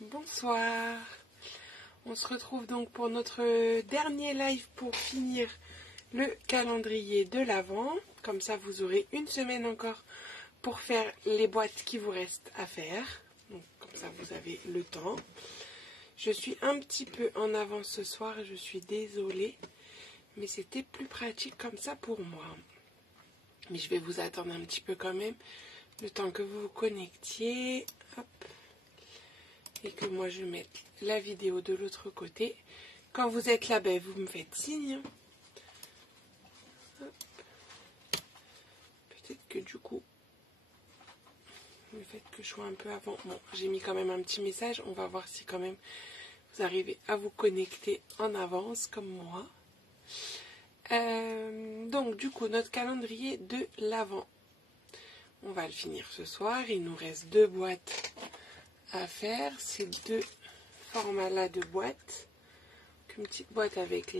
Bonsoir. On se retrouve donc pour notre dernier live pour finir le calendrier de l'Avent. Comme ça, vous aurez une semaine encore pour faire les boîtes qui vous restent à faire. Donc, comme ça, vous avez le temps. Je suis un petit peu en avance ce soir et je suis désolée. Mais c'était plus pratique comme ça pour moi. Mais je vais vous attendre un petit peu quand même. Le temps que vous vous connectiez. Hop. Et que moi je mette la vidéo de l'autre côté. Quand vous êtes là, ben, vous me faites signe. Peut-être que du coup, le fait que je sois un peu avant. Bon, j'ai mis quand même un petit message. On va voir si quand même vous arrivez à vous connecter en avance comme moi. Donc du coup, notre calendrier de l'Avent. On va le finir ce soir. Il nous reste 2 boîtes à faire. Ces 2 formats-là de boîtes. Une petite boîte avec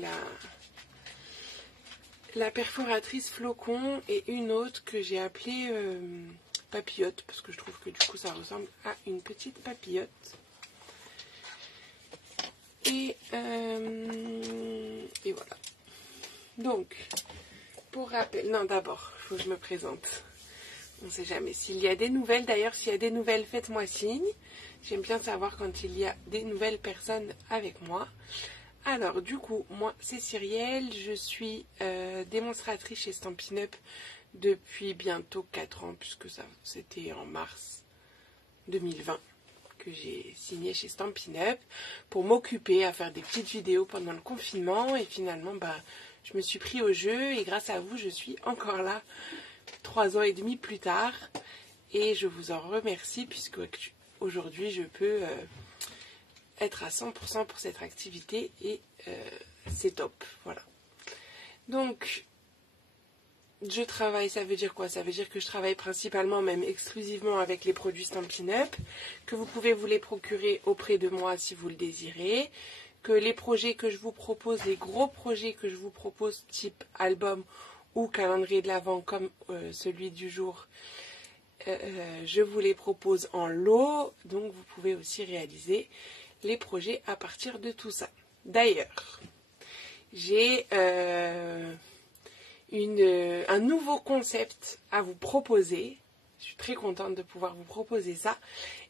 la perforatrice flocon et une autre que j'ai appelée papillote parce que je trouve que du coup ça ressemble à une petite papillote. Et voilà. Donc, pour rappel, non d'abord, il faut que je me présente. On ne sait jamais. S'il y a des nouvelles, d'ailleurs, s'il y a des nouvelles, faites-moi signe. J'aime bien savoir quand il y a des nouvelles personnes avec moi. Alors, du coup, moi, c'est Cyrielle. Je suis démonstratrice chez Stampin' Up depuis bientôt 4 ans, puisque ça, c'était en mars 2020 que j'ai signé chez Stampin' Up pour m'occuper à faire des petites vidéos pendant le confinement. Et finalement, je me suis pris au jeu et grâce à vous, je suis encore là 3 ans et demi plus tard. Et je vous en remercie puisque aujourd'hui, je peux être à 100% pour cette activité et c'est top. Voilà. Donc, je travaille, ça veut dire quoi? Ça veut dire que je travaille principalement, même exclusivement avec les produits Stampin' Up, que vous pouvez vous les procurer auprès de moi si vous le désirez, que les projets que je vous propose, les gros projets que je vous propose, type album ou calendrier de l'Avent comme celui du jour, je vous les propose en lot, donc vous pouvez aussi réaliser les projets à partir de tout ça. D'ailleurs, j'ai un nouveau concept à vous proposer. Je suis très contente de pouvoir vous proposer ça.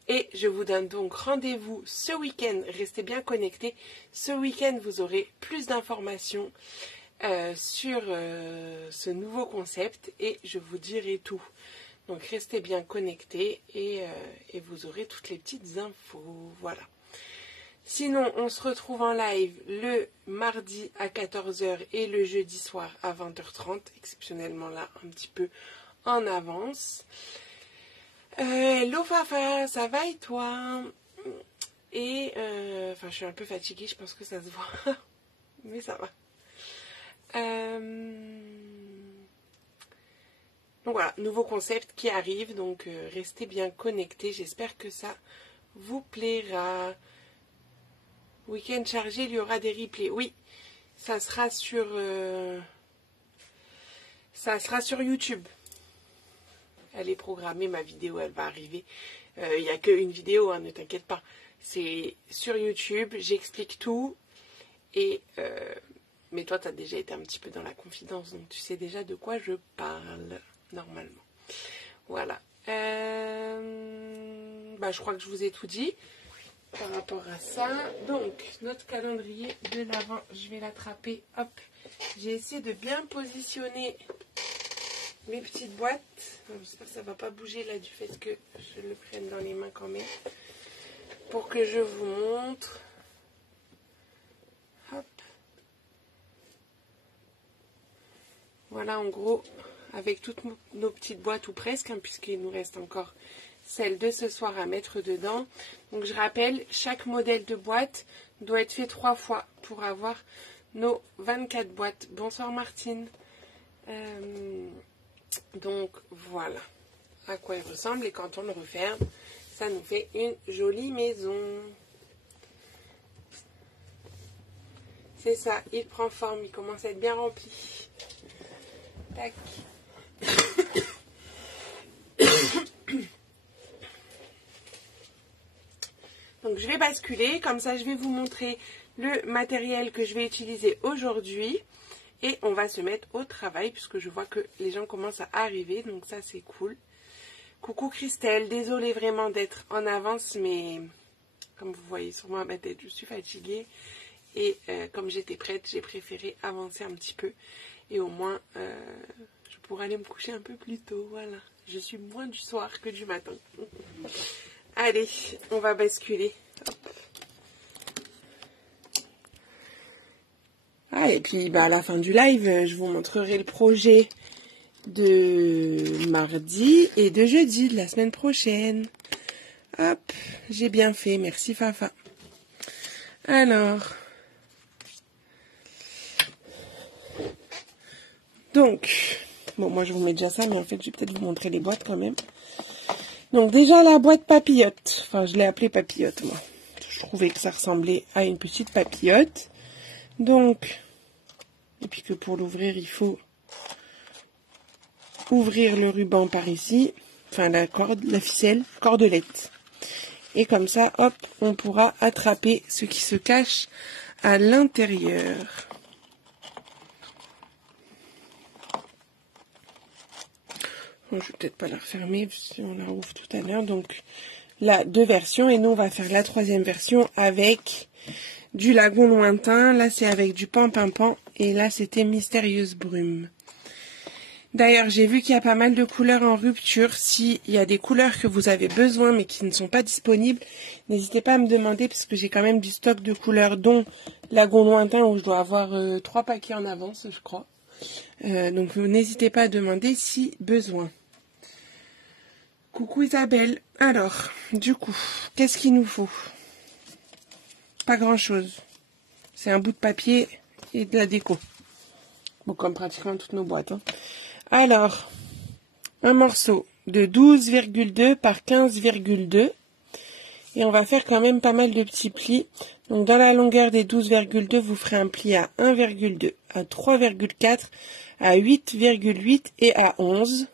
Et je vous donne donc rendez-vous ce week-end. Restez bien connectés. Ce week-end, vous aurez plus d'informations sur ce nouveau concept et je vous dirai tout. Donc restez bien connectés et vous aurez toutes les petites infos. Voilà. Sinon, on se retrouve en live le mardi à 14h et le jeudi soir à 20h30. Exceptionnellement là, un petit peu en avance. Hello Fafa, ça va et toi? Et je suis un peu fatiguée, je pense que ça se voit. Mais ça va. Donc voilà, nouveau concept qui arrive. Donc restez bien connectés. J'espère que ça vous plaira. Week-end chargé, il y aura des replays. Oui, ça sera sur YouTube. Elle est programmée, ma vidéo, elle va arriver. Il n'y a qu'une vidéo, hein, ne t'inquiète pas. C'est sur YouTube, j'explique tout. Et mais toi, tu as déjà été un petit peu dans la confidence, donc tu sais déjà de quoi je parle, normalement. Voilà. Je crois que je vous ai tout dit par rapport à ça. Donc, notre calendrier de l'Avent, je vais l'attraper. Hop, j'ai essayé de bien positionner mes petites boîtes. J'espère que ça ne va pas bouger là du fait que je le prenne dans les mains quand même. Pour que je vous montre. Hop. Voilà en gros, avec toutes nos petites boîtes ou presque, hein, puisqu'il nous reste encore celle de ce soir à mettre dedans. Donc je rappelle, chaque modèle de boîte doit être fait 3 fois pour avoir nos 24 boîtes. Bonsoir Martine. Donc voilà à quoi il ressemble et quand on le referme, ça nous fait une jolie maison. C'est ça, il prend forme, il commence à être bien rempli. Tac. Donc je vais basculer, comme ça je vais vous montrer le matériel que je vais utiliser aujourd'hui. Et on va se mettre au travail puisque je vois que les gens commencent à arriver, donc ça c'est cool. Coucou Christelle, désolée vraiment d'être en avance, mais comme vous voyez sur moi ma tête, je suis fatiguée. Et comme j'étais prête, j'ai préféré avancer un petit peu. Et au moins, je pourrai aller me coucher un peu plus tôt, voilà. Je suis moins du soir que du matin. Allez, on va basculer. Hop. Ah, et puis bah, à la fin du live, je vous montrerai le projet de mardi et de jeudi de la semaine prochaine. Hop, j'ai bien fait, merci Fafa. Alors, donc, bon moi je vous mets déjà ça, mais en fait je vais peut-être vous montrer les boîtes quand même. Donc déjà la boîte papillote, enfin je l'ai appelée papillote moi. Je trouvais que ça ressemblait à une petite papillote. Donc, et puis que pour l'ouvrir, il faut ouvrir le ruban par ici, enfin la corde, la ficelle, cordelette. Et comme ça, hop, on pourra attraper ce qui se cache à l'intérieur. Bon, je vais peut-être pas la refermer, si on la rouvre tout à l'heure. Donc là, 2 versions, et nous on va faire la 3e version avec du lagon lointain. Là c'est avec du pan-pin-pan, et là c'était mystérieuse brume. D'ailleurs, j'ai vu qu'il y a pas mal de couleurs en rupture. S'il y a des couleurs que vous avez besoin mais qui ne sont pas disponibles, n'hésitez pas à me demander parce que j'ai quand même du stock de couleurs, dont lagon lointain où je dois avoir 3 paquets en avance, je crois. Donc n'hésitez pas à demander si besoin. Coucou Isabelle. Alors, du coup, qu'est-ce qu'il nous faut? Pas grand-chose. C'est un bout de papier et de la déco. Bon, comme pratiquement toutes nos boîtes, hein. Alors, un morceau de 12,2 par 15,2. Et on va faire quand même pas mal de petits plis. Donc dans la longueur des 12,2, vous ferez un pli à 1,2, à 3,4, à 8,8 et à 11.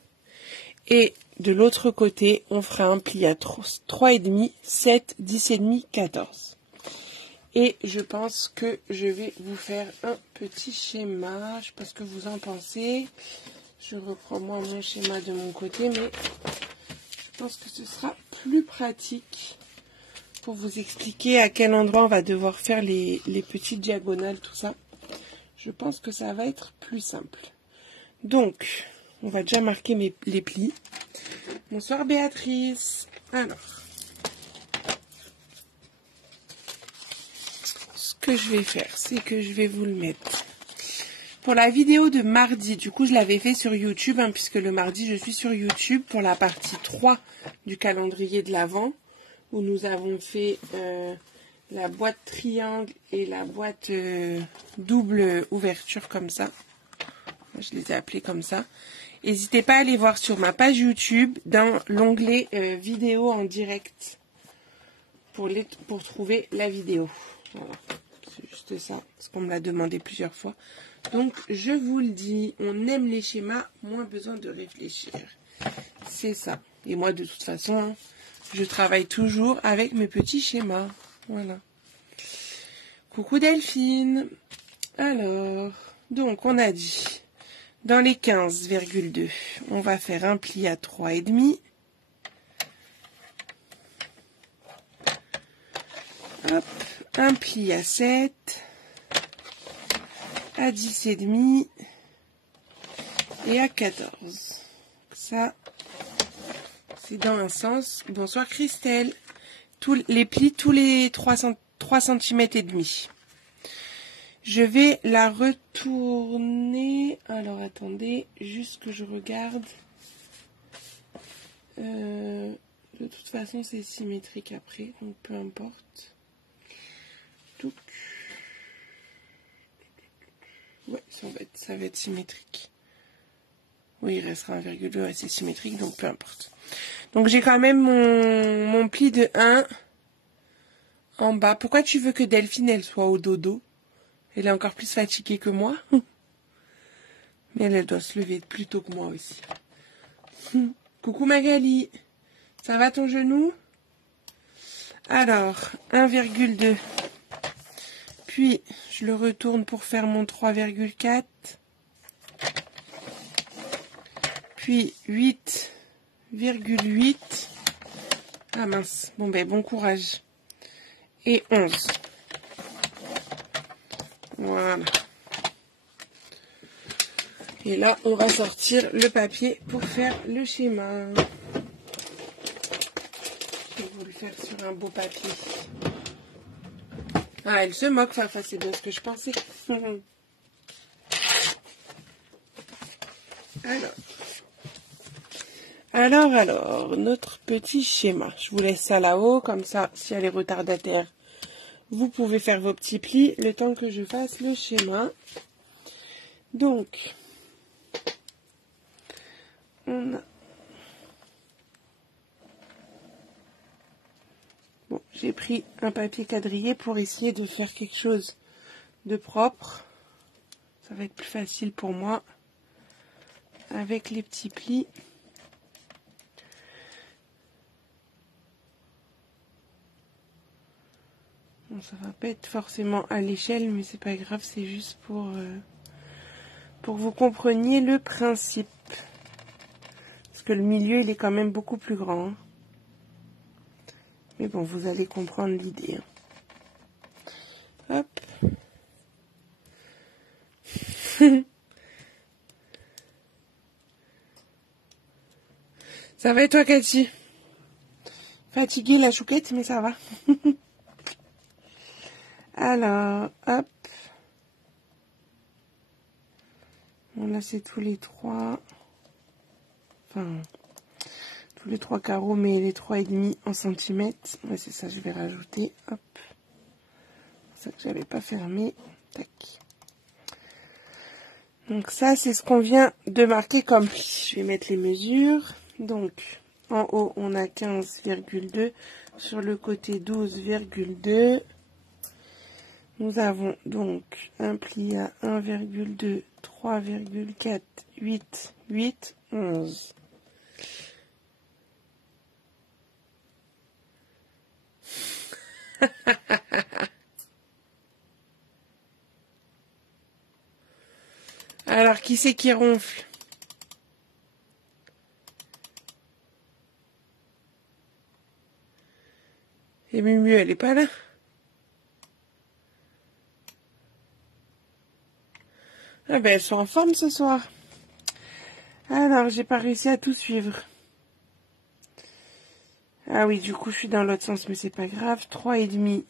Et de l'autre côté, on fera un pli à 3,5, 7, 10,5, 14. Et je pense que je vais vous faire un petit schéma. Je sais pas ce que vous en pensez. Je reprends moi mon schéma de mon côté, mais je pense que ce sera plus pratique pour vous expliquer à quel endroit on va devoir faire les petites diagonales, tout ça. Je pense que ça va être plus simple. Donc, on va déjà marquer les plis. Bonsoir Béatrice. Alors, ce que je vais faire, c'est que je vais vous le mettre. Pour la vidéo de mardi, du coup je l'avais fait sur YouTube, hein, puisque le mardi je suis sur YouTube pour la partie 3 du calendrier de l'Avent, où nous avons fait la boîte triangle et la boîte double ouverture comme ça. Je les ai appelées comme ça. N'hésitez pas à aller voir sur ma page YouTube dans l'onglet vidéo en direct pour trouver la vidéo. Voilà, c'est juste ça, parce qu'on me l'a demandé plusieurs fois. Donc, je vous le dis, on aime les schémas, moins besoin de réfléchir. C'est ça. Et moi, de toute façon, je travaille toujours avec mes petits schémas. Voilà. Coucou Delphine. Alors, donc, on a dit, dans les 15,2, on va faire un pli à 3,5. Hop, un pli à 7. À 10,5 et à 14. Ça, c'est dans un sens. Bonsoir Christelle. Les plis tous les 3 cm et demi. Je vais la retourner. Alors attendez, juste que je regarde. De toute façon, c'est symétrique après, donc peu importe. Tout. Ouais, ça va être symétrique. Oui, il restera 1,2, ouais, c'est symétrique, donc peu importe. Donc j'ai quand même mon pli de 1 en bas. Pourquoi tu veux que Delphine, elle soit au dodo? Elle est encore plus fatiguée que moi. Mais elle doit se lever plus tôt que moi aussi. Coucou Magali. Ça va ton genou? Alors, 1,2. Puis, je le retourne pour faire mon 3,4. Puis, 8,8. Ah mince. Bon, ben, bon courage. Et 11. Voilà. Et là, on va sortir le papier pour faire le schéma. Je vais vous le faire sur un beau papier. Ah, elle se moque, Fafa, c'est bien ce que je pensais. Alors, notre petit schéma. Je vous laisse ça là-haut, comme ça, si elle est retardataire, vous pouvez faire vos petits plis le temps que je fasse le schéma. Donc, on a... Bon, j'ai pris un papier quadrillé pour essayer de faire quelque chose de propre. Ça va être plus facile pour moi avec les petits plis. Bon, ça va pas être forcément à l'échelle, mais c'est pas grave, c'est juste pour que vous compreniez le principe. Parce que le milieu, il est quand même beaucoup plus grand. Hein. Mais bon, vous allez comprendre l'idée. Hein. Hop. Ça va et toi, Cathy? Fatiguée la chouquette, mais ça va. Alors, hop. Bon, là, c'est tous les trois. Enfin, tous les trois carreaux, mais les 3,5 en centimètres. Ouais, c'est ça, je vais rajouter. Hop. C'est ça que j'avais pas fermé. Tac. Donc ça, c'est ce qu'on vient de marquer comme pli. Je vais mettre les mesures. Donc, en haut, on a 15,2. Sur le côté, 12,2. Nous avons donc un pli à 1,2, 3,4, 8, 8, 11. Alors, qui c'est qui ronfle? Et Mumu, elle est pas là? Ah ben, elles sont en forme ce soir. Alors, j'ai pas réussi à tout suivre. Ah oui, du coup, je suis dans l'autre sens, mais c'est pas grave. 3,5,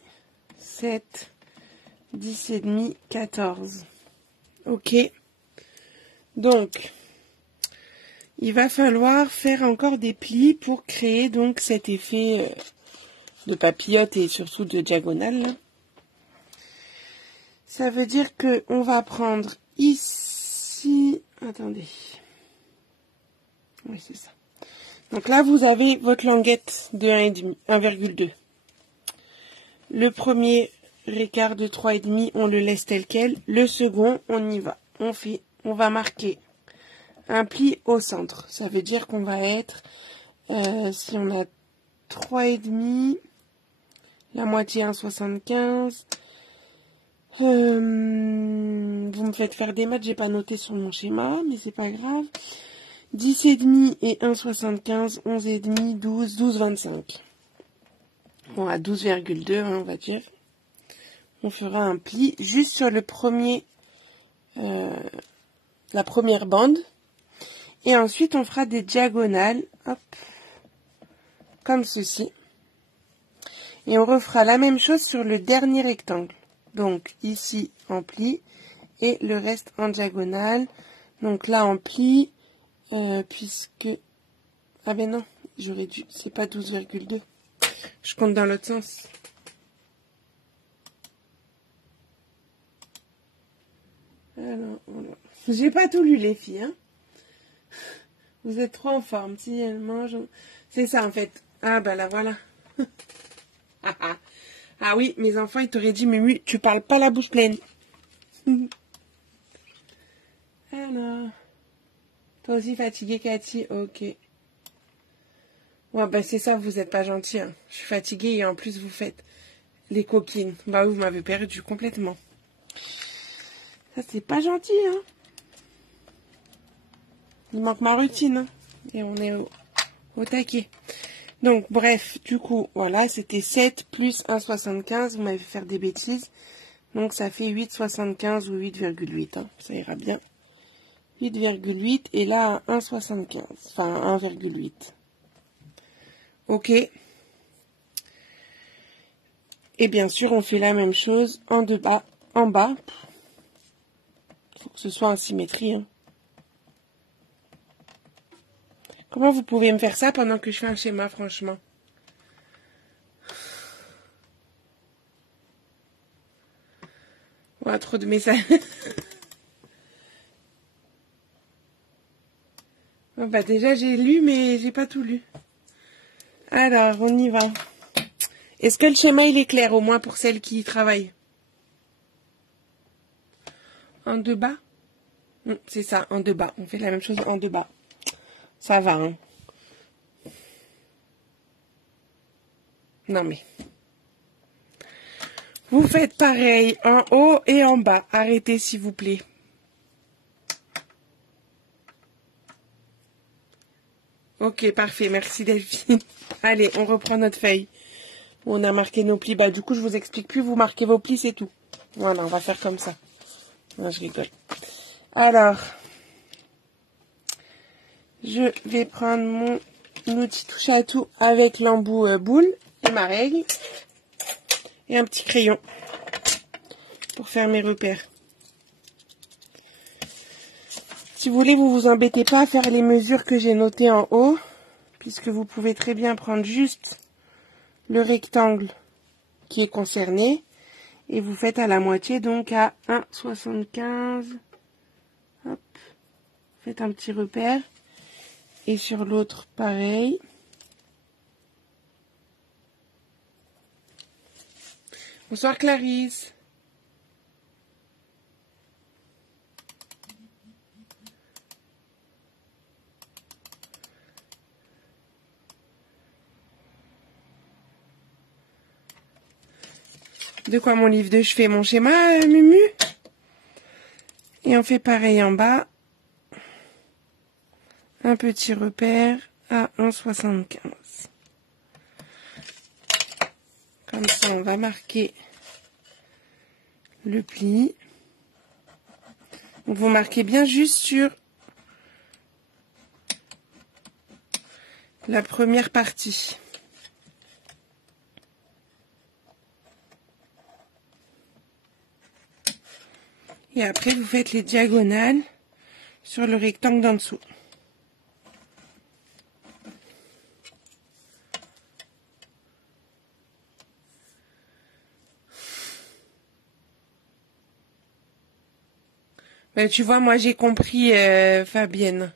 7, 10,5, 14. Ok. Donc, il va falloir faire encore des plis pour créer donc cet effet de papillote et surtout de diagonale. Là. Ça veut dire que on va prendre ici... Attendez. Oui, c'est ça. Donc là, vous avez votre languette de 1,2. Le premier écart de 3,5, on le laisse tel quel. Le second, on y va. On va marquer un pli au centre. Ça veut dire qu'on va être, si on a 3,5, la moitié 1,75. Vous me faites faire des maths, j'ai pas noté sur mon schéma, mais c'est pas grave. 10,5 et 1,75, 11,5, 12, 12,25. Bon, à 12,2, hein, on va dire. On fera un pli juste sur le premier, la première bande. Et ensuite, on fera des diagonales, hop, comme ceci. Et on refera la même chose sur le dernier rectangle. Donc, ici, en pli, et le reste en diagonale. Donc là, en pli, puisque... Ah ben non, j'aurais dû... C'est pas 12,2. Je compte dans l'autre sens. Alors, voilà. J'ai pas tout lu, les filles, hein. Vous êtes trop en forme. Si elles mangent... C'est ça, en fait. Ah, bah là, voilà. Ah oui, mes enfants, ils t'auraient dit, Mumu, tu parles pas la bouche pleine. Alors... Toi aussi fatiguée, Cathy? Ok. Ouais, bah c'est ça, vous n'êtes pas gentil. Hein. Je suis fatiguée et en plus vous faites les coquines. Bah oui, vous m'avez perdu complètement. Ça, c'est pas gentil, hein. Il manque ma routine. Hein. Et on est au taquet. Donc, bref, du coup, voilà, c'était 7 plus 1,75. Vous m'avez fait faire des bêtises. Donc, ça fait 8,75 ou 8,8. Hein. Ça ira bien. 8,8 et là, 1,75. Enfin, 1,8. Ok. Et bien sûr, on fait la même chose en bas. Il faut que ce soit en symétrie. Hein. Comment vous pouvez me faire ça pendant que je fais un schéma, franchement? Ouais, trop de messages. Bon, bah déjà, j'ai lu, mais j'ai pas tout lu. Alors, on y va. Est-ce que le schéma, il est clair, au moins pour celles qui y travaillent? En deux bas? C'est ça, en deux bas. On fait la même chose en deux bas. Ça va, hein? Non, mais... Vous faites pareil en haut et en bas. Arrêtez, s'il vous plaît. Ok, parfait. Merci, Delphine. Allez, on reprend notre feuille. On a marqué nos plis. Bah, du coup, je vous explique plus. Vous marquez vos plis, c'est tout. Voilà, on va faire comme ça. Non, je rigole. Alors, je vais prendre mon outil touche à tout avec l'embout boule et ma règle. Et un petit crayon pour faire mes repères. Si vous voulez, vous vous embêtez pas à faire les mesures que j'ai notées en haut, puisque vous pouvez très bien prendre juste le rectangle qui est concerné et vous faites à la moitié, donc à 1,75. Hop, faites un petit repère. Et sur l'autre, pareil. Bonsoir Clarisse. De quoi mon livre de chevet, mon schéma, Mumu? Et on fait pareil en bas. Un petit repère à 1,75. Comme ça, on va marquer le pli. Donc, vous marquez bien juste sur la première partie. Et après, vous faites les diagonales sur le rectangle d'en dessous. Ben, tu vois, moi, j'ai compris, Fabienne.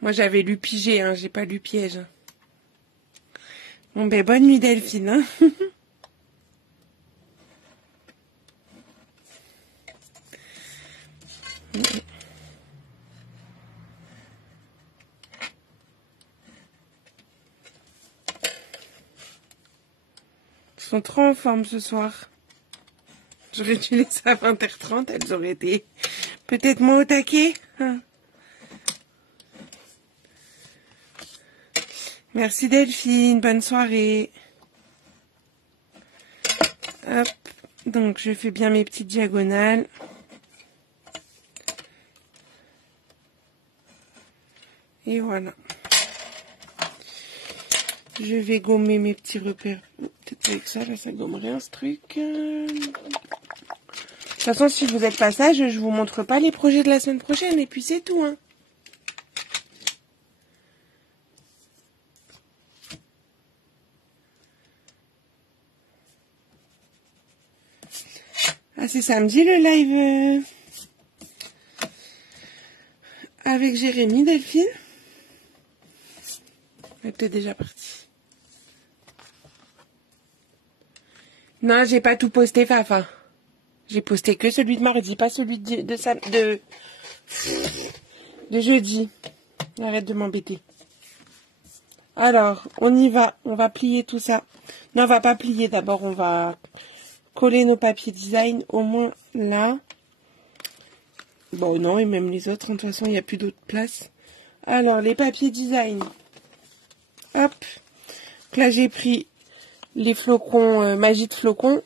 Moi, j'avais lu pigé, hein, j'ai pas lu piège. Bon, ben, bonne nuit, Delphine, hein. Ils sont trop en forme ce soir. J'aurais dû laisser à 20h30, elles auraient été peut-être moins au taquet. Hein. Merci Delphine, bonne soirée. Hop, donc je fais bien mes petites diagonales. Et voilà. Je vais gommer mes petits repères. Peut-être avec ça, là, ça gomme rien ce truc. De toute façon, si vous êtes pas sage, je vous montre pas les projets de la semaine prochaine. Et puis c'est tout, hein. Ah, c'est samedi le live avec Jérémy, Delphine. Elle est peut-être déjà partie. Non, j'ai pas tout posté, Fafa. J'ai posté que celui de mardi, pas celui de jeudi. Arrête de m'embêter. Alors, on y va. On va plier tout ça. Non, on va pas plier. D'abord, on va coller nos papiers design. Au moins là. Bon, non, et même les autres. De toute façon, il n'y a plus d'autre place. Alors, les papiers design. Hop. Donc là, j'ai pris les flocons, Magie de flocons.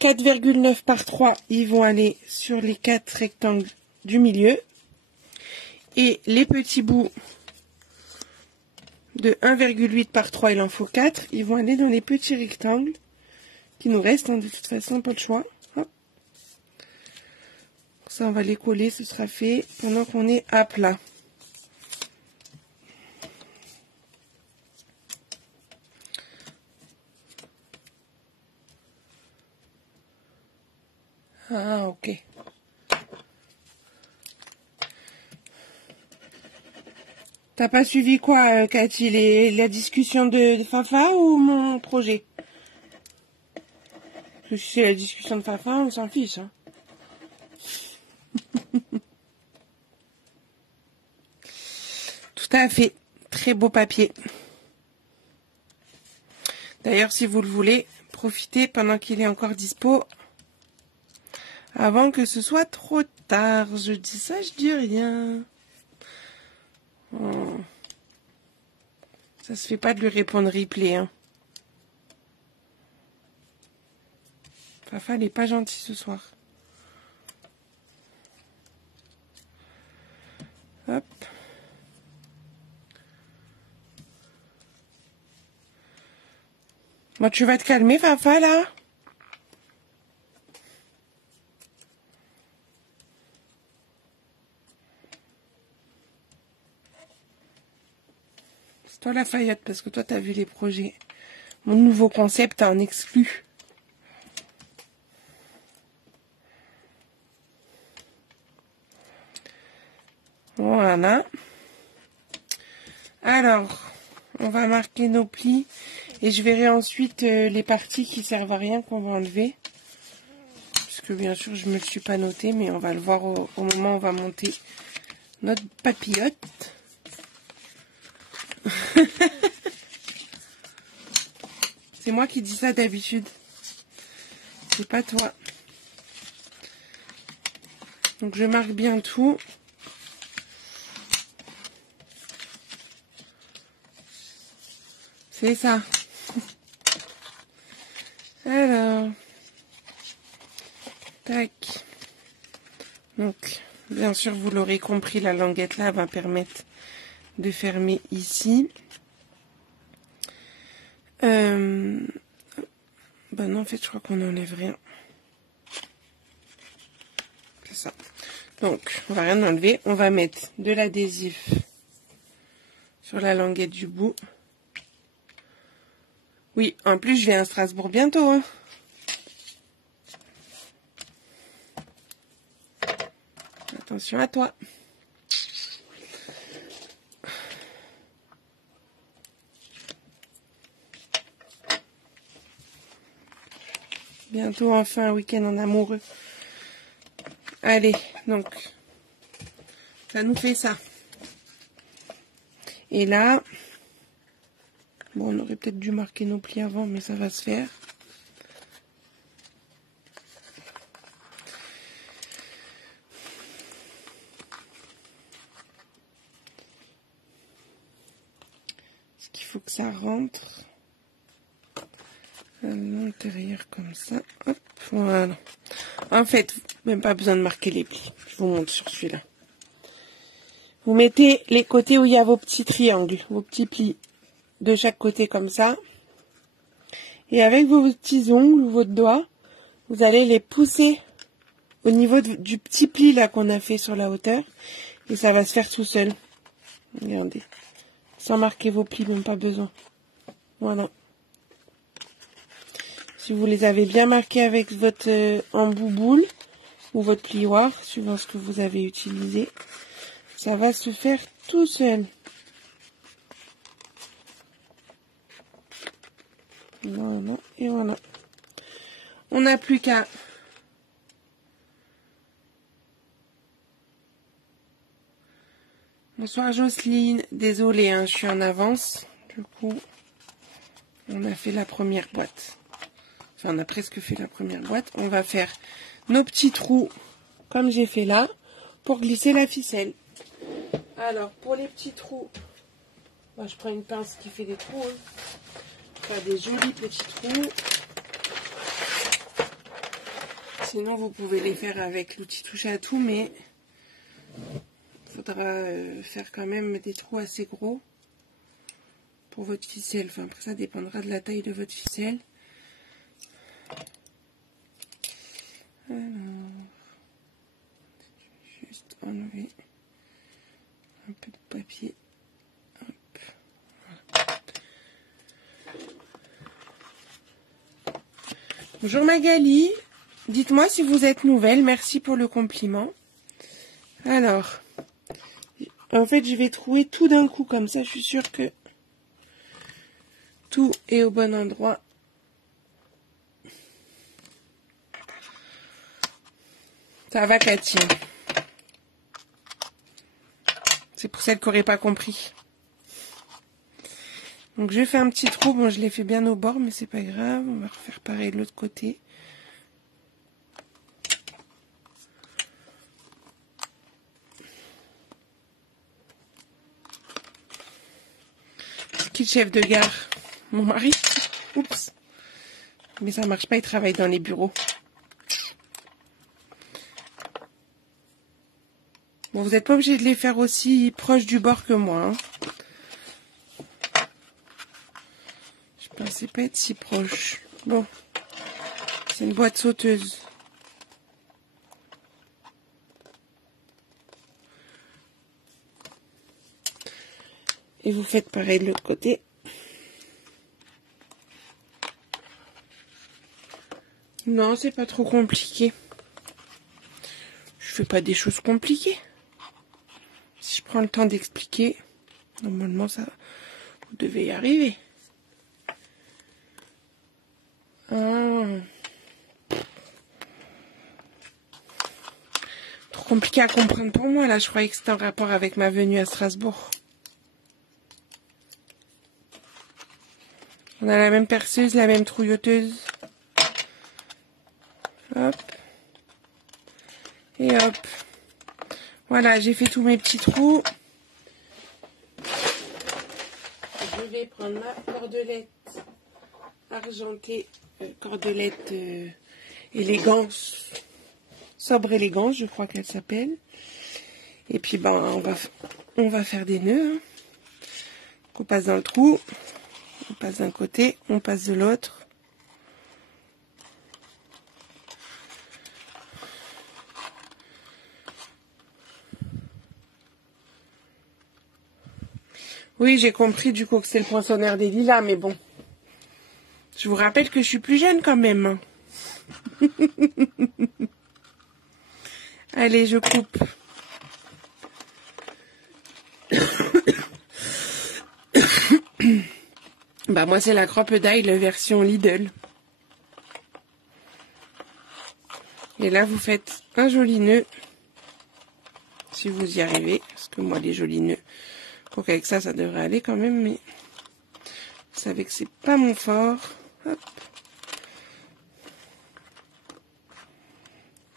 4,9 par 3, ils vont aller sur les 4 rectangles du milieu. Et les petits bouts de 1,8 par 3, il en faut 4. Ils vont aller dans les petits rectangles qui nous restent, hein, de toute façon, pas le choix. Hop. Ça, on va les coller, ce sera fait pendant qu'on est à plat. Ah, ok. T'as pas suivi quoi, Cathy, la discussion de Fafa ou mon projet? Parce que si c'est la discussion de Fafa, on s'en fiche. Hein. Tout à fait. Très beau papier. D'ailleurs, si vous le voulez, profitez pendant qu'il est encore dispo. Avant que ce soit trop tard. Je dis ça, je dis rien. Oh. Ça se fait pas de lui répondre replay. Hein. Fafa, elle est pas gentille ce soir. Hop. Bon, tu vas te calmer, Fafa, là? C'est toi la Fayette, parce que toi, t'as vu les projets. Mon nouveau concept en exclu. Voilà. Alors, on va marquer nos plis. Et je verrai ensuite les parties qui servent à rien qu'on va enlever. Parce que bien sûr, je ne me le suis pas noté, mais on va le voir au moment où on va monter notre papillote. C'est moi qui dis ça d'habitude. C'est pas toi. Donc je marque bien tout. C'est ça. Alors. Tac. Donc, bien sûr, vous l'aurez compris, la languette là va permettre de fermer ici. Ben non, en fait, je crois qu'on n'enlève rien. C'est ça. Donc, on va rien enlever. On va mettre de l'adhésif sur la languette du bout. Oui, en plus, je vais à Strasbourg bientôt. Hein. Attention à toi. Bientôt, enfin, un week-end en amoureux. Allez, donc, ça nous fait ça. Et là, bon, on aurait peut-être dû marquer nos plis avant, mais ça va se faire. Parce qu'il faut que ça rentre à l'intérieur comme ça. Hop, voilà. En fait, même pas besoin de marquer les plis. Je vous montre sur celui-là. Vous mettez les côtés où il y a vos petits triangles, vos petits plis de chaque côté comme ça. Et avec vos petits ongles ou votre doigt, vous allez les pousser au niveau du petit pli là qu'on a fait sur la hauteur. Et ça va se faire tout seul. Regardez. Sans marquer vos plis, même pas besoin. Voilà. Si vous les avez bien marqués avec votre embout boule ou votre plioir, suivant ce que vous avez utilisé, ça va se faire tout seul. Voilà, et voilà. On n'a plus qu'à Bonsoir Jocelyne, désolée, hein, je suis en avance. Du coup, on a fait la première boîte. Enfin, on a presque fait la première boîte. On va faire nos petits trous, comme j'ai fait là, pour glisser la ficelle. Alors, pour les petits trous, moi, je prends une pince qui fait des trous. Faire des jolis petits trous. Sinon, vous pouvez les faire avec l'outil touche à tout, mais il faudra faire quand même des trous assez gros pour votre ficelle. Enfin, après, ça dépendra de la taille de votre ficelle. Alors, juste enlever un peu de papier. Hop. Voilà. Bonjour Magali, dites-moi si vous êtes nouvelle, merci pour le compliment. Alors, en fait, je vais trouer tout d'un coup, comme ça, je suis sûre que tout est au bon endroit. Ça va, Cathy. C'est pour celle qui n'aurait pas compris. Donc, je fais un petit trou. Bon, je l'ai fait bien au bord, mais c'est pas grave. On va refaire pareil de l'autre côté. Qui le chef de gare? Mon mari. Oups. Mais ça marche pas, il travaille dans les bureaux. Bon, vous n'êtes pas obligé de les faire aussi proche du bord que moi. Hein. Je pensais pas être si proche. Bon. C'est une boîte sauteuse. Et vous faites pareil de l'autre côté. Non, c'est pas trop compliqué. Je fais pas des choses compliquées. Si je prends le temps d'expliquer, normalement ça, vous devez y arriver. Ah. Trop compliqué à comprendre pour moi là. Je croyais que c'était en rapport avec ma venue à Strasbourg. On a la même perceuse, la même trouilloteuse. Hop. Et hop. Voilà, j'ai fait tous mes petits trous. Je vais prendre ma cordelette argentée, cordelette élégance, sobre élégance, je crois qu'elle s'appelle. Et puis ben on va faire des nœuds. Hein. On passe dans le trou, on passe d'un côté, on passe de l'autre. Oui, j'ai compris du coup que c'est le poinçonneur des lilas, mais bon. Je vous rappelle que je suis plus jeune quand même. Allez, je coupe. Bah moi c'est la crocodile version Lidl. Et là vous faites un joli nœud. Si vous y arrivez. Parce que moi les jolis nœuds. Donc avec ça, ça devrait aller quand même, mais vous savez que c'est pas mon fort. Hop.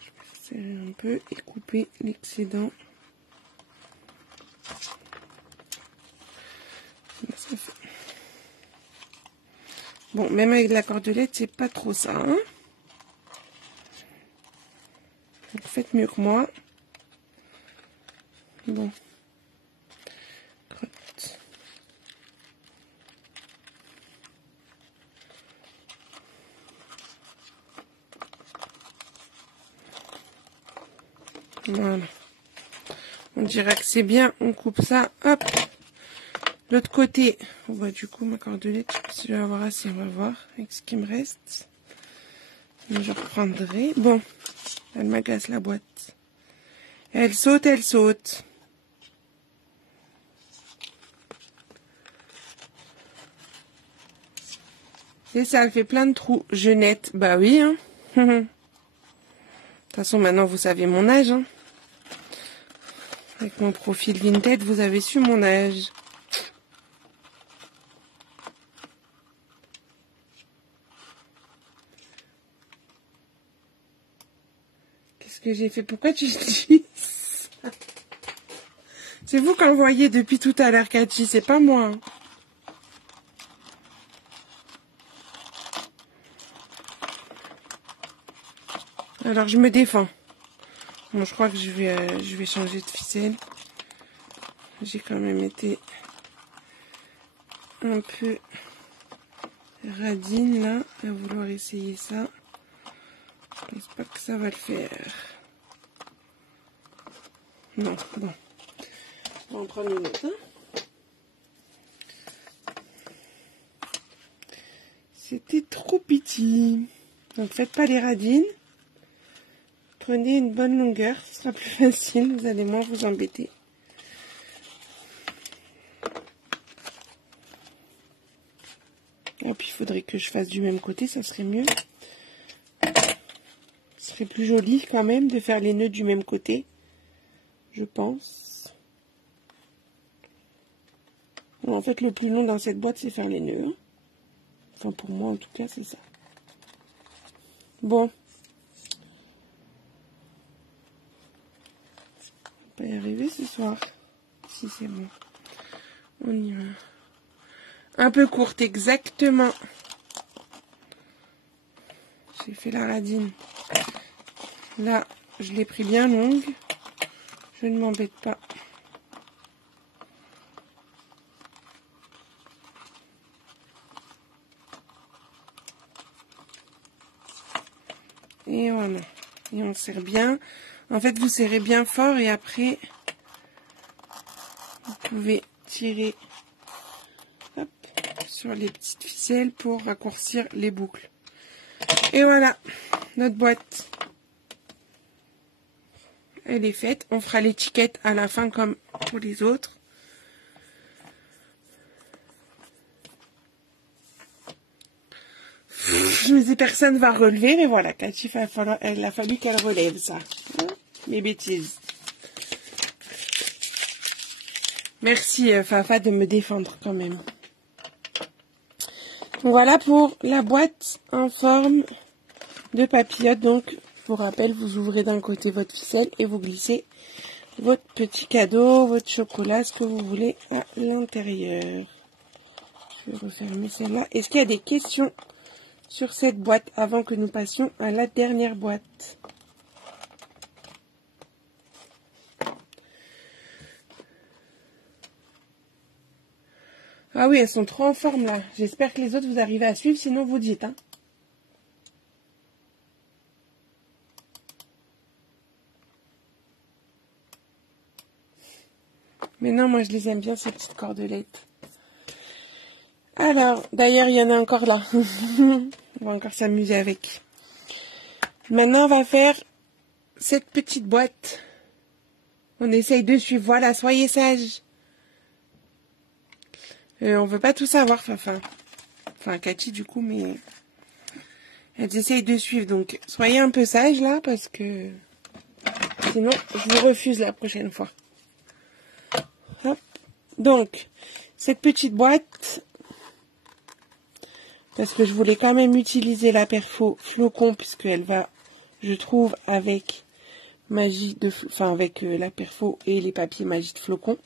Je vais serrer un peu et couper l'excédent. Bon, même avec de la cordelette, c'est pas trop ça. Hein, donc faites mieux que moi. Bon. Voilà. On dira que c'est bien. On coupe ça. Hop. L'autre côté. On voit du coup ma cordelette. Je sais pas si je vais avoir assez. On va voir avec ce qui me reste. Mais je reprendrai. Bon. Elle m'agace la boîte. Elle saute, elle saute. Et ça, elle fait plein de trous. Jeunette. Bah oui, hein. De toute façon, maintenant, vous savez mon âge, hein. Avec mon profil Vinted, vous avez su mon âge. Qu'est-ce que j'ai fait? Pourquoi tu dis ça? C'est vous qui envoyez depuis tout à l'heure, Cathy, c'est pas moi. Alors, je me défends. Bon, je crois que je vais changer de ficelle. J'ai quand même été un peu radine, là, à vouloir essayer ça. Je pense pas que ça va le faire. Non, bon. On va en prendre une autre. Hein. C'était trop petit. Donc, faites pas les radines. Prenez une bonne longueur, ce sera plus facile, vous allez moins vous embêter. Et puis il faudrait que je fasse du même côté, ça serait mieux. Ce serait plus joli quand même de faire les nœuds du même côté, je pense. En fait, le plus long dans cette boîte, c'est faire les nœuds. Enfin, pour moi, en tout cas, c'est ça. Bon. On va pas y arriver ce soir. Si, c'est bon. On y va. Un peu courte, exactement. J'ai fait la radine. Là, je l'ai pris bien longue. Je ne m'embête pas. Et voilà. Et on serre bien. En fait, vous serrez bien fort et après, vous pouvez tirer hop, sur les petites ficelles pour raccourcir les boucles. Et voilà, notre boîte. Elle est faite. On fera l'étiquette à la fin comme pour les autres. Je me dis personne va relever, mais voilà, Cathy, elle a fallu qu'elle relève ça. Mes bêtises. Merci Fafa de me défendre quand même. Voilà pour la boîte en forme de papillote. Donc, je vous rappelle, vous ouvrez d'un côté votre ficelle et vous glissez votre petit cadeau, votre chocolat, ce que vous voulez à l'intérieur. Je vais refermer celle-là. Est-ce qu'il y a des questions sur cette boîte avant que nous passions à la dernière boîte? Ah oui, elles sont trop en forme là. J'espère que les autres vous arrivez à suivre, sinon vous dites. Hein. Mais non, moi je les aime bien ces petites cordelettes. Alors, d'ailleurs, il y en a encore là. On va encore s'amuser avec. Maintenant, on va faire cette petite boîte. On essaye de suivre. Voilà, soyez sages. On veut pas tout savoir, Fafa. Enfin, Cathy, du coup, mais... elles essayent de suivre. Donc, soyez un peu sages, là, parce que... sinon, je vous refuse la prochaine fois. Hop. Donc, cette petite boîte... parce que je voulais quand même utiliser la perfo flocon, puisqu'elle va, je trouve, avec magie de... enfin, avec la perfo et les papiers magie de flocon.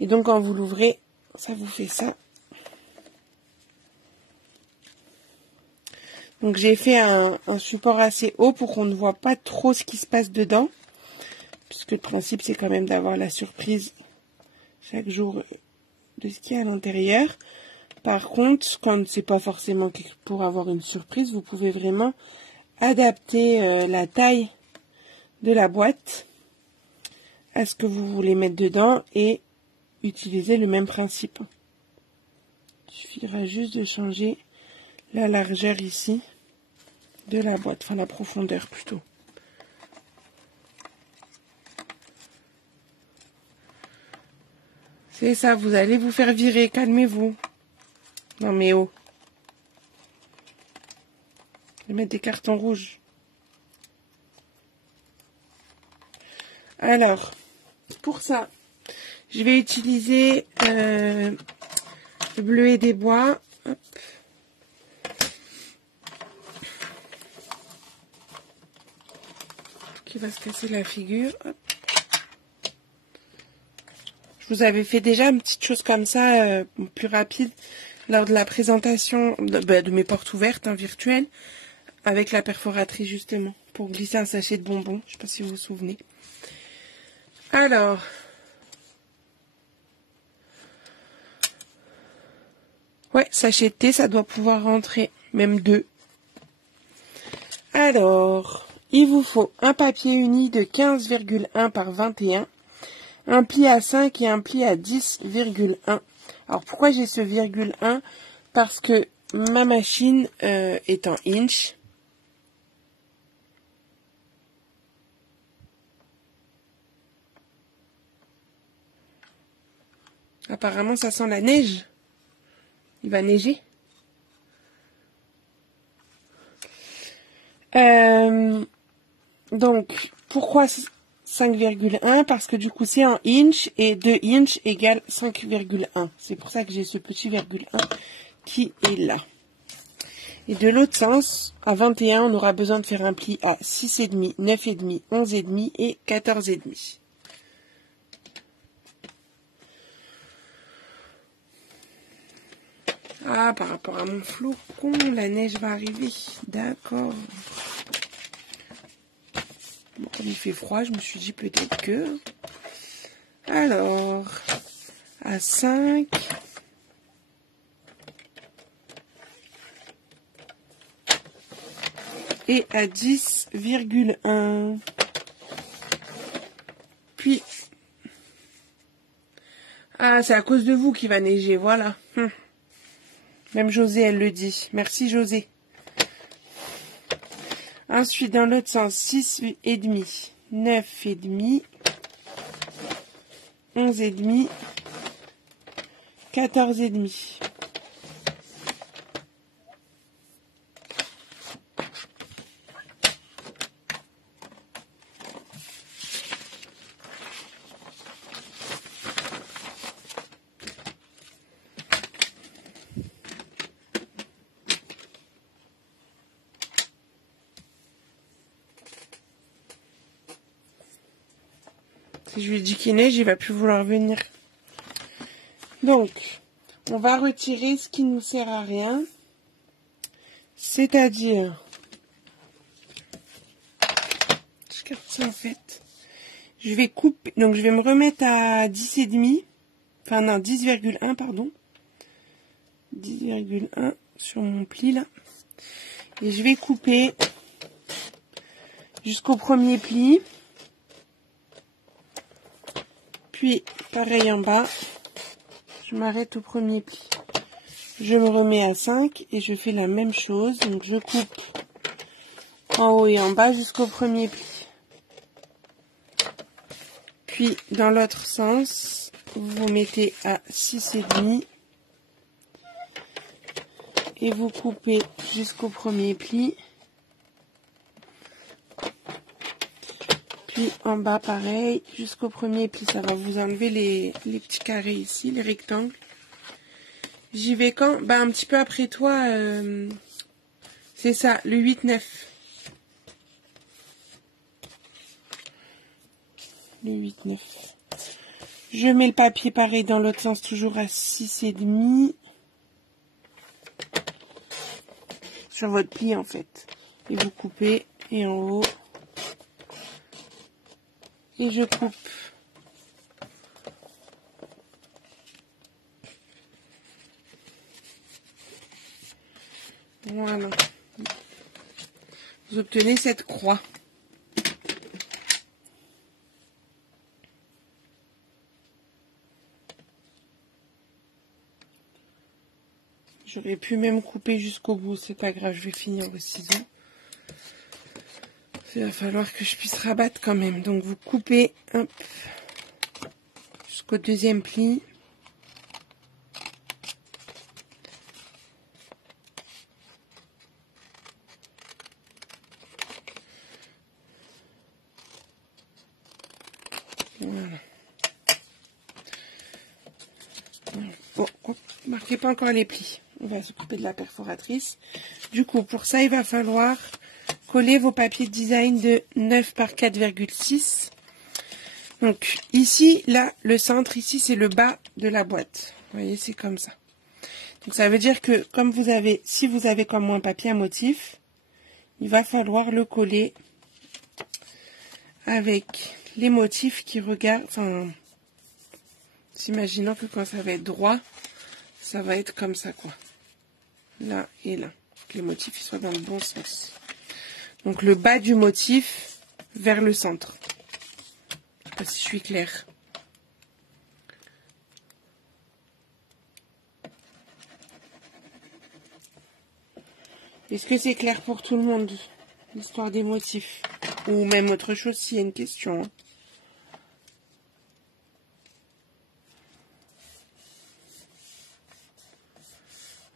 Et donc, quand vous l'ouvrez, ça vous fait ça. Donc j'ai fait un support assez haut pour qu'on ne voit pas trop ce qui se passe dedans. Puisque le principe c'est quand même d'avoir la surprise chaque jour de ce qu'il y a à l'intérieur. Par contre, quand c'est pas forcément pour avoir une surprise, vous pouvez vraiment adapter la taille de la boîte à ce que vous voulez mettre dedans et utiliser le même principe. Il suffira juste de changer la largeur ici de la boîte, enfin la profondeur plutôt. C'est ça, vous allez vous faire virer, calmez-vous. Non mais oh. Je vais mettre des cartons rouges. Alors, Pour ça, je vais utiliser le bleuet des bois. Hop. Qui va se casser la figure. Hop. Je vous avais fait déjà une petite chose comme ça, plus rapide, lors de la présentation de mes portes ouvertes virtuelles, avec la perforatrice justement, pour glisser un sachet de bonbons. Je ne sais pas si vous vous souvenez. Alors, ouais, sachet de thé, ça doit pouvoir rentrer, même 2. Alors, il vous faut un papier uni de 15,1 par 21, un pli à 5 et un pli à 10,1. Alors, pourquoi j'ai ce virgule 1? Parce que ma machine est en inch. Apparemment, ça sent la neige. Il va neiger. Donc, pourquoi 5,1? Parce que du coup, c'est en inch et 2 inch égale 5,1. C'est pour ça que j'ai ce petit virgule 1 qui est là. Et de l'autre sens, à 21, on aura besoin de faire un pli à 6,5, 9,5, 11,5 et 14,5. Ah, par rapport à mon flocon, la neige va arriver. D'accord. Bon, comme il fait froid, je me suis dit peut-être que... Alors, à 5... et à 10,1. Puis... Ah, c'est à cause de vous qu'il va neiger, voilà. Même José, elle le dit. Merci José. Ensuite, dans l'autre sens, 6,5, 9,5, 11,5, 14,5. Si je lui dis qu'il neige, il va plus vouloir venir. Donc, on va retirer ce qui nous sert à rien. C'est-à-dire... Je capte ça en fait. Je vais couper... Donc, je vais me remettre à 10,5. Enfin, non, 10,1, pardon. 10,1 sur mon pli, là. Et je vais couper jusqu'au premier pli. Puis, pareil en bas, je m'arrête au premier pli. Je me remets à 5 et je fais la même chose. Donc, je coupe en haut et en bas jusqu'au premier pli. Puis, dans l'autre sens, vous mettez à 6,5 et vous coupez jusqu'au premier pli. Puis en bas, pareil, jusqu'au premier pli. Ça va vous enlever les petits carrés ici, les rectangles. J'y vais quand? Bah, un petit peu après toi. C'est ça, le 8-9. Le 8-9. Je mets le papier pareil dans l'autre sens, toujours à 6,5. Sur votre pli, en fait. Et vous coupez, et en haut... Et je coupe. Voilà. Vous obtenez cette croix. J'aurais pu même couper jusqu'au bout. C'est pas grave, je vais finir le ciseau. Il va falloir que je puisse rabattre quand même. Donc vous coupez jusqu'au deuxième pli. Voilà. fabriquez pas encore les plis. On va s'occuper de la perforatrice. Du coup, pour ça, il va falloir coller vos papiers de design de 9 par 4,6. Donc ici, là, le centre, ici, c'est le bas de la boîte. Vous voyez, c'est comme ça. Donc ça veut dire que comme vous avez, si vous avez comme moi un papier à motif, il va falloir le coller avec les motifs qui regardent, enfin, s'imaginant que quand ça va être droit, ça va être comme ça, quoi. Là et là. Que les motifs ils soient dans le bon sens. Donc le bas du motif vers le centre. Je sais pas si je suis claire. Est-ce que c'est clair pour tout le monde, l'histoire des motifs? Ou même autre chose s'il y a une question. Hein.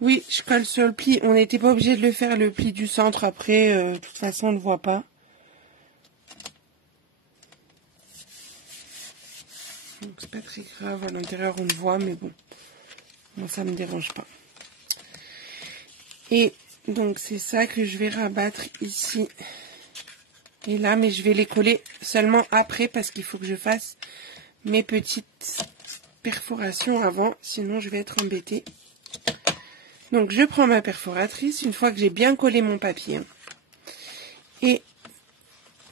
Oui, je colle sur le pli. On n'était pas obligé de le faire, le pli du centre. Après, de toute façon, on ne le voit pas. Donc, c'est pas très grave. À l'intérieur, on le voit, mais bon. Moi, ça me dérange pas. Et donc, c'est ça que je vais rabattre ici. Et là, mais je vais les coller seulement après parce qu'il faut que je fasse mes petites perforations avant. Sinon, je vais être embêtée. Donc, je prends ma perforatrice une fois que j'ai bien collé mon papier. Et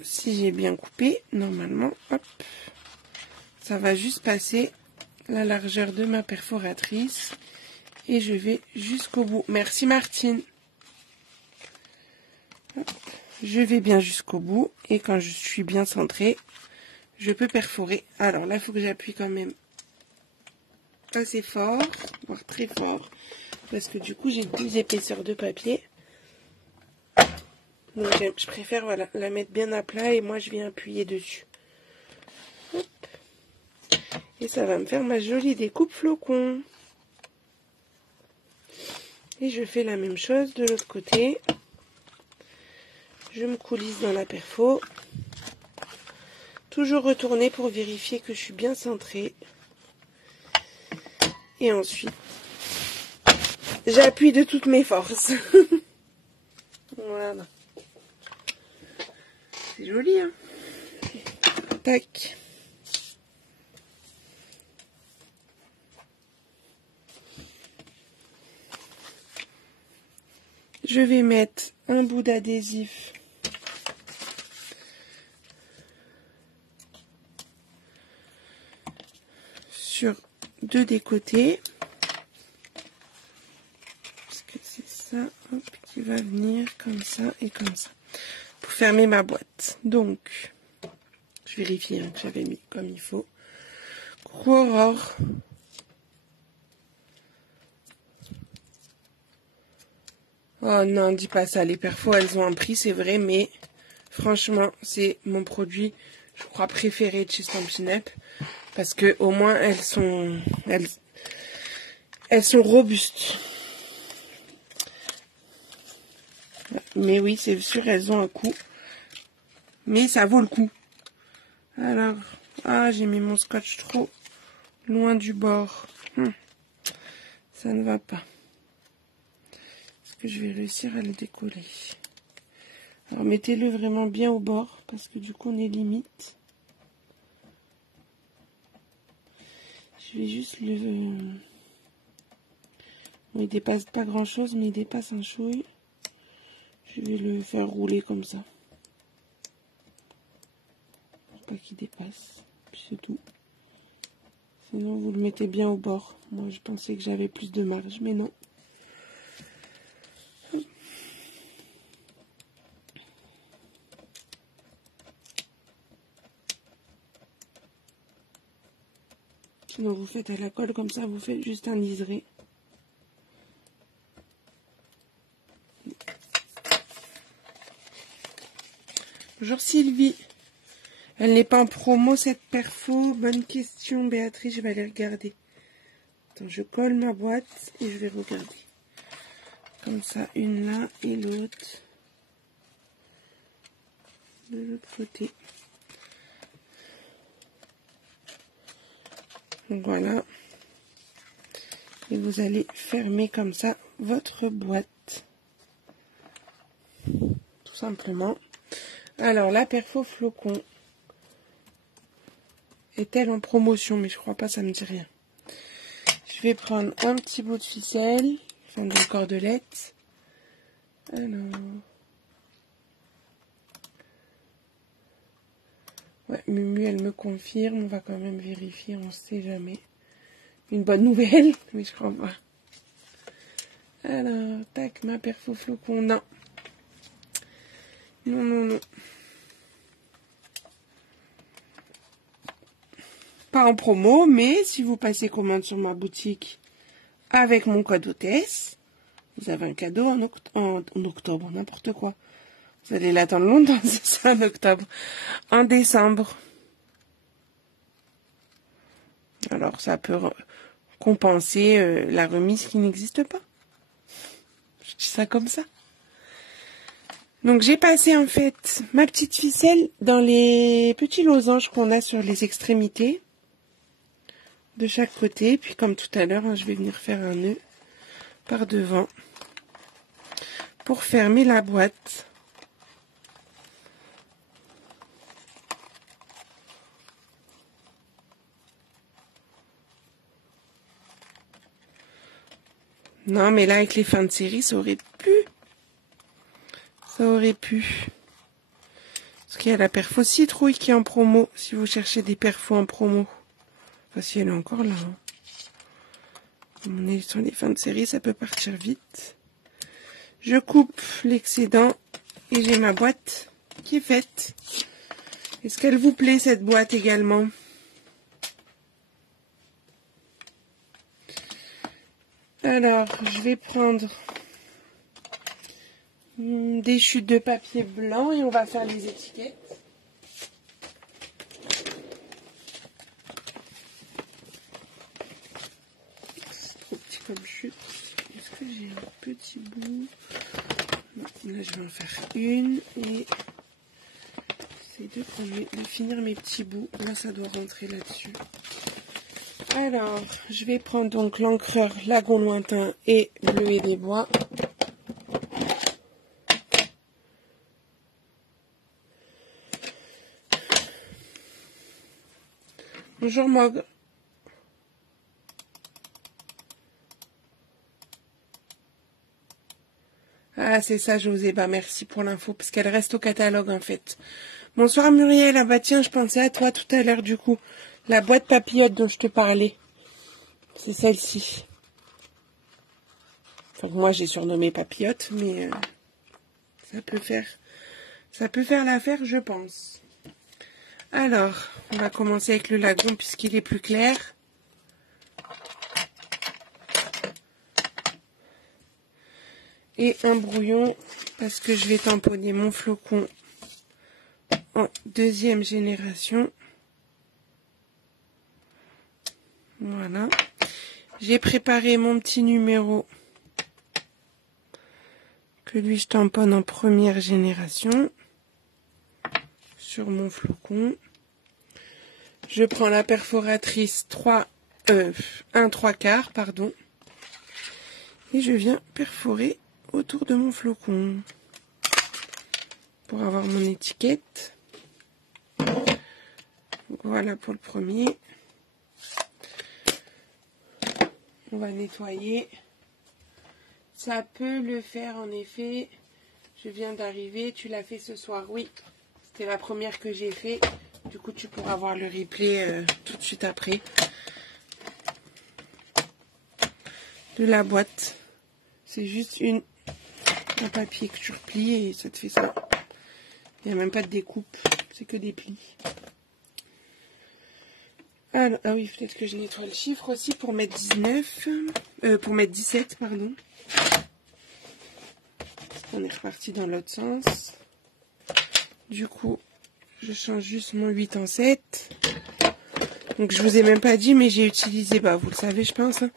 si j'ai bien coupé, normalement, hop, ça va juste passer la largeur de ma perforatrice. Et je vais jusqu'au bout. Merci Martine. Hop, je vais bien jusqu'au bout. Et quand je suis bien centrée, je peux perforer. Alors là, il faut que j'appuie quand même assez fort, voire très fort. Parce que du coup, j'ai 2 épaisseurs de papier. Donc, je préfère voilà, la mettre bien à plat et moi, je viens appuyer dessus. Hop. Et ça va me faire ma jolie découpe flocon. Et je fais la même chose de l'autre côté. Je me coulisse dans la perfo. Toujours retourner pour vérifier que je suis bien centrée. Et ensuite, j'appuie de toutes mes forces. Voilà. C'est joli, hein? Tac. Je vais mettre un bout d'adhésif sur 2 des côtés. Parce que c'est ça, hop, qui va venir comme ça et comme ça. Pour fermer ma boîte. Donc, je vérifie hein, que j'avais mis comme il faut. Coucou Aurore. Oh non, dis pas ça. Les perfos, elles ont un prix, c'est vrai, mais franchement, c'est mon produit, je crois, préféré de chez Stampin' Up. Parce que au moins, elles sont robustes. Mais oui, c'est sûr, elles ont un coût. Mais ça vaut le coup. Alors, ah, j'ai mis mon scotch trop loin du bord. Ça ne va pas. Est-ce que je vais réussir à le décoller? Alors, mettez-le vraiment bien au bord, parce que du coup, on est limite. Je vais juste le... Bon, il dépasse pas grand-chose, mais il dépasse un chouille. Je vais le faire rouler comme ça. Pour pas qu'il dépasse. Puis c'est tout. Sinon, vous le mettez bien au bord. Moi, je pensais que j'avais plus de marge, mais non. Sinon, vous faites à la colle comme ça, vous faites juste un liseré. Bonjour Sylvie. Elle n'est pas en promo cette perfo. Bonne question Béatrice, je vais aller regarder. Attends, je colle ma boîte et je vais regarder. Comme ça, une là et l'autre de l'autre côté. Donc voilà. Et vous allez fermer comme ça votre boîte. Tout simplement. Alors, la Perfo Flocon est-elle en promotion? Mais je crois pas, ça me dit rien. Je vais prendre un petit bout de ficelle, enfin de cordelette. Alors... Ouais, Mumu, elle me confirme. On va quand même vérifier, on sait jamais. Une bonne nouvelle, mais je crois pas. Alors, tac, ma Perfo Flocon, non. Non, non, non. Pas en promo, mais si vous passez commande sur ma boutique avec mon code hôtesse, vous avez un cadeau en octobre, n'importe quoi. Vous allez l'attendre longtemps, c'est ça, en octobre. En décembre. Alors, ça peut compenser la remise qui n'existe pas. Je dis ça comme ça. Donc, j'ai passé, en fait, ma petite ficelle dans les petits losanges qu'on a sur les extrémités. De chaque côté. Puis, comme tout à l'heure, hein, je vais venir faire un nœud par devant. Pour fermer la boîte. Non, mais là, avec les fins de série, ça aurait pu. Ça aurait pu. Parce qu'il y a la Perfo Citrouille qui est en promo. Si vous cherchez des perfos en promo. Enfin, si elle est encore là. Hein. On est sur les fins de série, ça peut partir vite. Je coupe l'excédent. Et j'ai ma boîte qui est faite. Est-ce qu'elle vous plaît, cette boîte également? Alors, je vais prendre des chutes de papier blanc et on va faire les étiquettes. C'est trop petit comme chute. Est-ce que j'ai un petit bout? Non, là je vais en faire une et j'essaie de finir mes petits bouts. Là, ça doit rentrer là-dessus. Alors, je vais prendre donc l'encreur Lagon Lointain et Bleuet des Bois. Bonjour Mog. Ah, c'est ça, José. Bah, merci pour l'info, parce qu'elle reste au catalogue, en fait. Bonsoir Muriel. Ah bah tiens, je pensais à toi tout à l'heure, du coup. La boîte papillote dont je te parlais. C'est celle-ci. Enfin, moi, j'ai surnommé papillote, mais ça peut faire l'affaire, je pense. Alors, on va commencer avec le lagon, puisqu'il est plus clair. Et un brouillon, parce que je vais tamponner mon flocon en deuxième génération. Voilà. J'ai préparé mon petit numéro que lui je tamponne en première génération sur mon flocon. Je prends la perforatrice 1/3/4, pardon. Et je viens perforer autour de mon flocon pour avoir mon étiquette. Donc voilà pour le premier. On va nettoyer. Ça peut le faire en effet. Je viens d'arriver. Tu l'as fait ce soir? Oui. C'était la première que j'ai fait. Du coup, tu pourras voir le replay tout de suite après. De la boîte. C'est juste un papier que tu replies et ça te fait ça. Il n'y a même pas de découpe. C'est que des plis. Alors, ah oui, peut-être que je nettoie le chiffre aussi pour mettre 19. Pour mettre 17, pardon. On est reparti dans l'autre sens. Du coup, je change juste mon 8 en 7. Donc, je vous ai même pas dit, mais j'ai utilisé, bah, vous le savez, je pense, hein,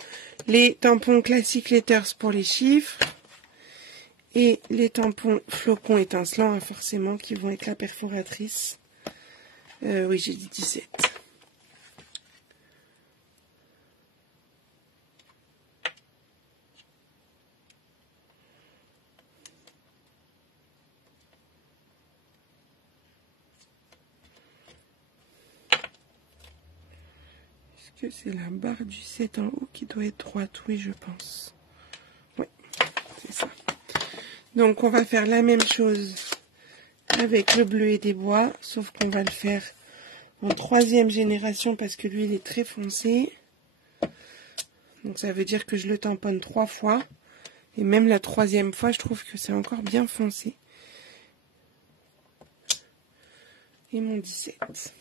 les tampons Classic Letters pour les chiffres. Et les tampons flocons étincelants, hein, forcément, qui vont avec la perforatrice. Oui, j'ai dit 17. que c'est la barre du 7 en haut qui doit être droite? Oui, je pense. Oui, c'est ça. Donc, on va faire la même chose avec le bleuet des bois, sauf qu'on va le faire en 3e génération parce que lui, il est très foncé. Donc, ça veut dire que je le tamponne 3 fois. Et même la 3e fois, je trouve que c'est encore bien foncé. Et mon 17.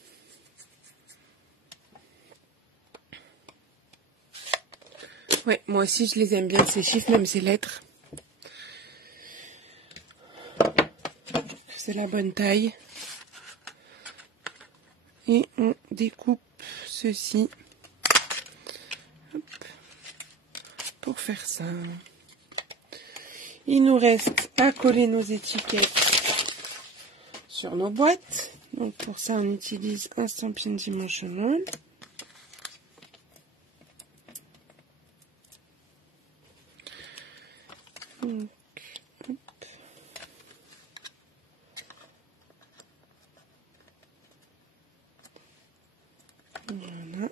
Ouais, moi aussi, je les aime bien, ces chiffres, même ces lettres. C'est la bonne taille. Et on découpe ceci. Hop, pour faire ça. Il nous reste à coller nos étiquettes sur nos boîtes. Donc pour ça, on utilise un Stampin' Dimensional. Donc, hop. Voilà.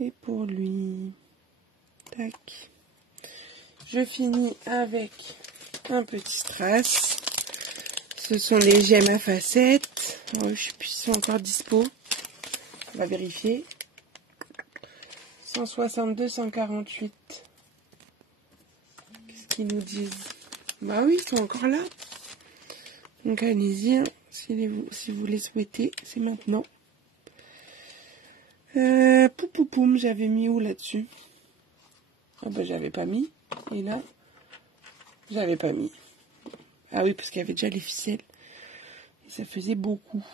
Et pour lui, tac. Je finis avec un petit strass. Ce sont les gemmes à facettes. Oh, je ne sais plus si sont encore dispo. On va vérifier. 162, 148. Qu'est-ce qu'ils nous disent? Bah oui, ils sont encore là. Donc allez-y, hein, si vous les souhaitez, c'est maintenant. Poupoum, j'avais mis où là-dessus? Ah bah j'avais pas mis. Et là, j'avais pas mis. Ah oui, parce qu'il y avait déjà les ficelles. Et ça faisait beaucoup.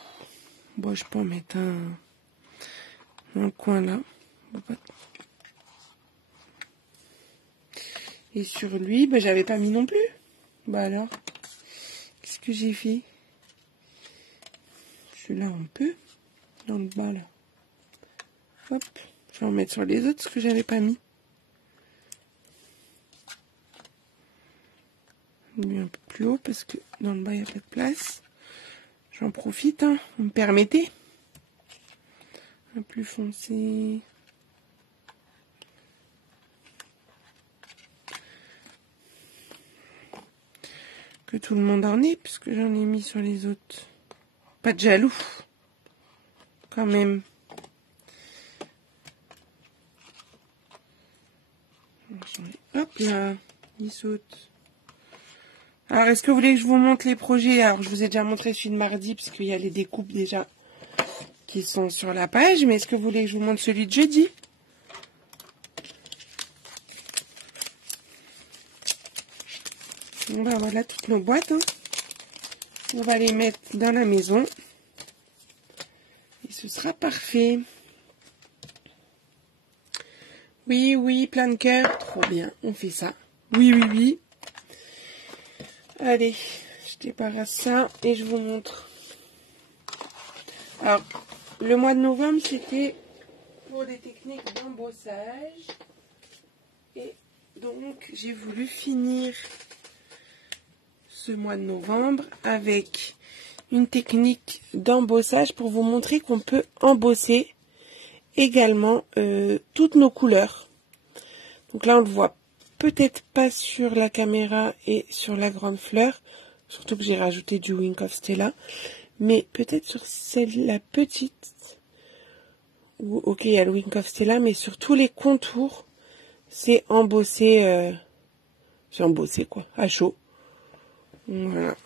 Bon, je peux en mettre un coin là. Et sur lui, bah j'avais pas mis non plus. Bah alors, qu'est-ce que j'ai fait? Celui-là un peu. Dans le bas là. Hop, je vais en mettre sur les autres, ce que j'avais pas mis. Lui un peu plus haut parce que dans le bas il n'y a pas de place. J'en profite, hein, vous me permettez. Un plus foncé. Que tout le monde en ait, puisque j'en ai mis sur les autres. Pas de jaloux. Quand même. Hop là, il saute. Alors, est-ce que vous voulez que je vous montre les projets? Alors, je vous ai déjà montré celui de mardi, parce qu'il y a les découpes déjà qui sont sur la page. Mais est-ce que vous voulez que je vous montre celui de jeudi? Bon, ben voilà toutes nos boîtes. Hein. On va les mettre dans la maison. Et ce sera parfait. Oui, oui, plein de cœur. Trop bien, on fait ça. Oui, oui, oui. Allez, je débarrasse ça et je vous montre. Alors, le mois de novembre, c'était pour des techniques d'embossage. Et donc, j'ai voulu finir ce mois de novembre avec une technique d'embossage pour vous montrer qu'on peut embosser également toutes nos couleurs. Donc là, on le voit peut-être pas sur la caméra et sur la grande fleur, surtout que j'ai rajouté du Wink of Stella, mais peut-être sur celle, la petite, où, ok, il y a le Wink of Stella, mais sur tous les contours, c'est embossé, c'est embossé quoi, à chaud. Voilà.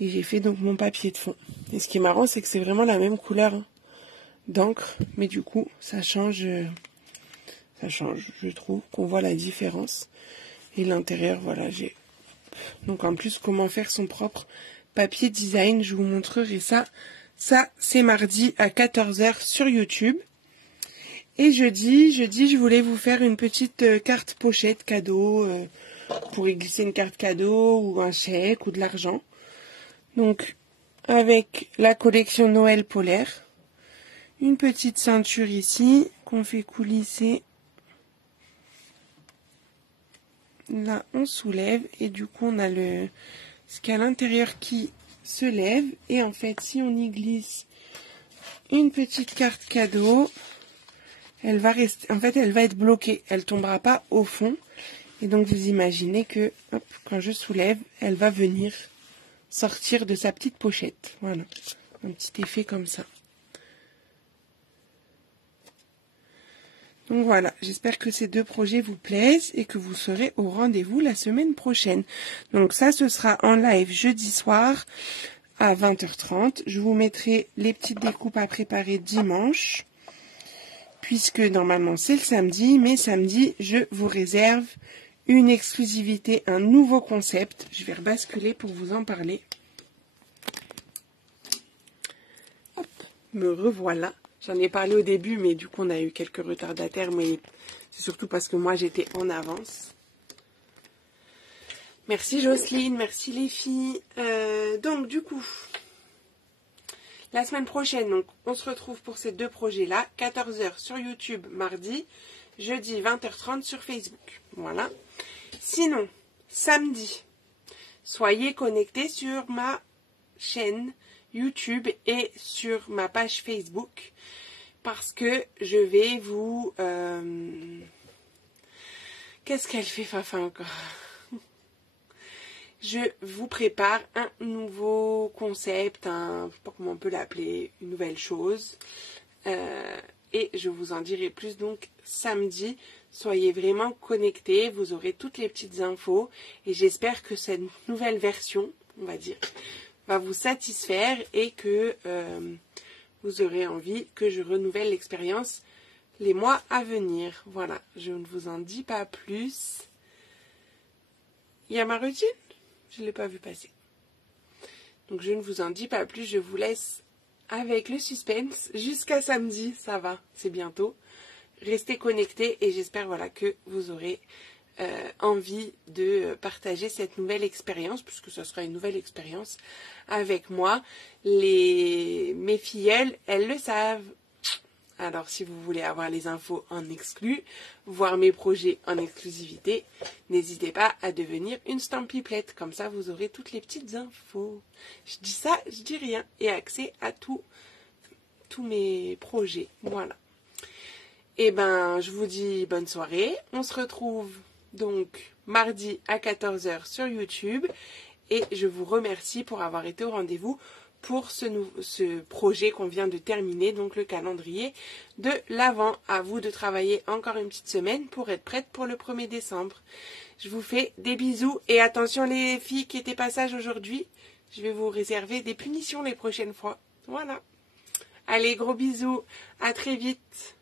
Et j'ai fait donc mon papier de fond. Et ce qui est marrant, c'est que c'est vraiment la même couleur hein, d'encre, mais du coup, ça change, je trouve, qu'on voit la différence. Et l'intérieur, voilà, j'ai... Donc en plus, comment faire son propre papier design, je vous montrerai ça. Ça, c'est mardi à 14 h sur YouTube. Et jeudi, je voulais vous faire une petite carte pochette cadeau, pour y glisser une carte cadeau ou un chèque ou de l'argent. Donc, avec la collection Noël Polaire, une petite ceinture ici qu'on fait coulisser. Là, on soulève et du coup, on a ce qu'il y a à l'intérieur qui se lève. Et en fait, si on y glisse une petite carte cadeau, elle va rester, en fait, elle va être bloquée. Elle tombera pas au fond. Et donc, vous imaginez que, hop, quand je soulève, elle va venir sortir de sa petite pochette. Voilà, un petit effet comme ça. Donc voilà, j'espère que ces deux projets vous plaisent et que vous serez au rendez-vous la semaine prochaine. Donc ça, ce sera en live jeudi soir à 20h30. Je vous mettrai les petites découpes à préparer dimanche, puisque normalement c'est le samedi, mais samedi, je vous réserve une exclusivité, un nouveau concept. Je vais rebasculer pour vous en parler. Hop, me revoilà. J'en ai parlé au début, mais du coup, on a eu quelques retardataires, mais c'est surtout parce que moi, j'étais en avance. Merci Jocelyne, merci les filles. Donc, du coup, la semaine prochaine, donc, on se retrouve pour ces deux projets-là. 14h sur YouTube, mardi. Jeudi, 20h30 sur Facebook. Voilà. Sinon, samedi, soyez connectés sur ma chaîne YouTube et sur ma page Facebook. Parce que je vais vous... Qu'est-ce qu'elle fait, Fafa, encore? Je vous prépare un nouveau concept, je ne sais pas comment on peut l'appeler, une nouvelle chose. Et je vous en dirai plus donc samedi. Soyez vraiment connectés, vous aurez toutes les petites infos. Et j'espère que cette nouvelle version, on va dire, va vous satisfaire et que... vous aurez envie que je renouvelle l'expérience les mois à venir. Voilà, je ne vous en dis pas plus. Il y a ma routine? Je ne l'ai pas vu passer. Donc je ne vous en dis pas plus, je vous laisse avec le suspense jusqu'à samedi, ça va, c'est bientôt. Restez connectés et j'espère voilà, que vous aurez envie de partager cette nouvelle expérience, puisque ce sera une nouvelle expérience avec moi. Mes filleules, elles le savent. Alors si vous voulez avoir les infos en exclu, voir mes projets en exclusivité, n'hésitez pas à devenir une stampipelette. Comme ça, vous aurez toutes les petites infos. Je dis ça, je dis rien. Et accès à tous mes projets. Voilà. Et ben, je vous dis bonne soirée. On se retrouve donc mardi à 14h sur YouTube. Et je vous remercie pour avoir été au rendez-vous pour ce projet qu'on vient de terminer, donc le calendrier de l'Avent. À vous de travailler encore une petite semaine pour être prête pour le 1er décembre. Je vous fais des bisous et attention les filles qui étaient passage aujourd'hui, je vais vous réserver des punitions les prochaines fois. Voilà. Allez, gros bisous, à très vite.